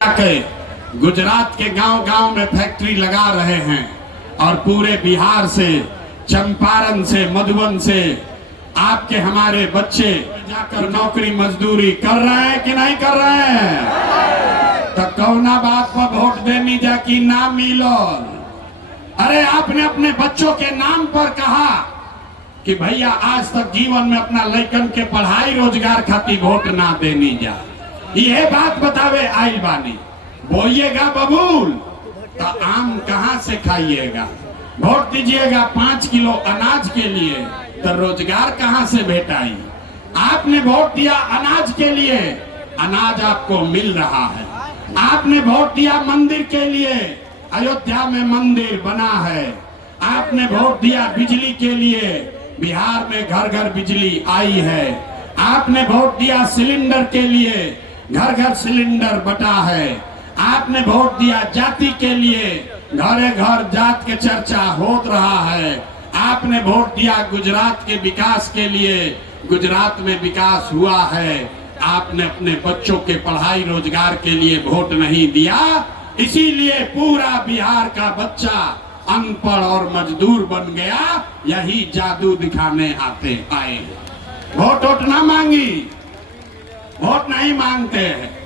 के गुजरात के गांव-गांव में फैक्ट्री लगा रहे हैं और पूरे बिहार से, चंपारण से, मधुबन से आपके हमारे बच्चे जाकर नौकरी मजदूरी कर रहे हैं कि नहीं कर रहे हैं? तो कौना बात पर वोट देनी जा कि ना मिलो। अरे आपने अपने बच्चों के नाम पर कहा कि भैया आज तक जीवन में अपना लड़कन के पढ़ाई रोजगार खातिर वोट ना देनी जा, ये बात बतावे आइल बानी। बोइएगा बबूल तो आम कहाँ से खाइएगा? वोट दीजिएगा 5 किलो अनाज के लिए तो रोजगार कहाँ से भेटाई? आपने वोट दिया अनाज के लिए, अनाज आपको मिल रहा है। आपने वोट दिया मंदिर के लिए, अयोध्या में मंदिर बना है। आपने वोट दिया बिजली के लिए, बिहार में घर घर बिजली आई है। आपने वोट दिया सिलेंडर के लिए, घर घर सिलेंडर बटा है। आपने वोट दिया जाति के लिए, घरे घर जात के चर्चा होत रहा है। आपने वोट दिया गुजरात के विकास के लिए, गुजरात में विकास हुआ है। आपने अपने बच्चों के पढ़ाई रोजगार के लिए वोट नहीं दिया, इसीलिए पूरा बिहार का बच्चा अनपढ़ और मजदूर बन गया। यही जादू दिखाने आए। वोट ना मांगी, वोट नहीं मांगते हैं।